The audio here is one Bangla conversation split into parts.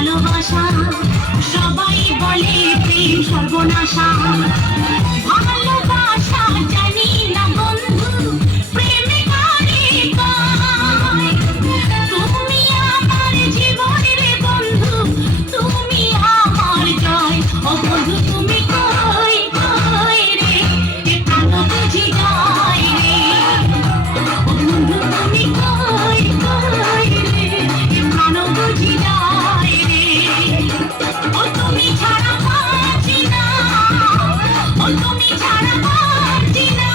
ভালোবাসা সবাই বলে প্রেম সর্বনাশা ভালোবাসা জানি না বন্ধু প্রেমে কারে কয় তুমি আমার জীবনের বন্ধু তুমি আমার জয় ও বন্ধু তুমি কই কই রে এ প্রাণ বুঝি যায় রে ও বন্ধু তুমি কই কই রে এ প্রাণ বুঝি যায় রে ও তুমি ছাড়া বাঁচি না ও তুমি ছাড়া বাঁচি না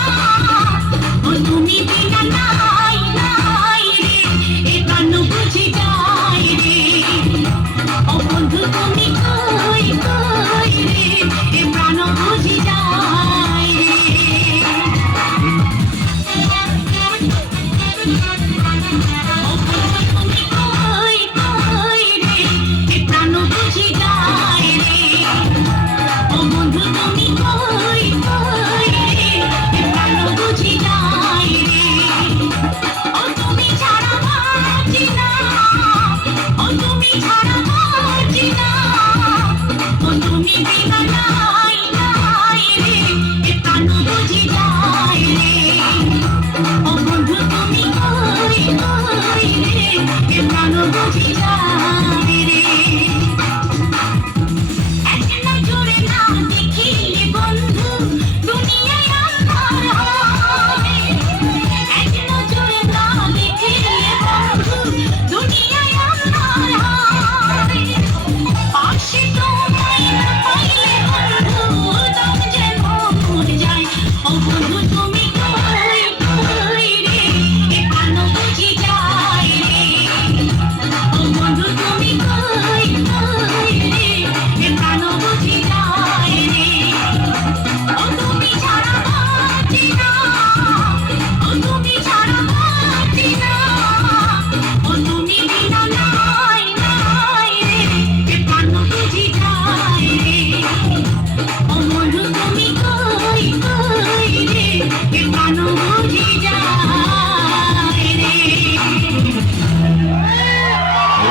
ও তুমি বিনা নাই নাই রে এ প্রাণ বুঝি যায় রে ও বন্ধু তুমি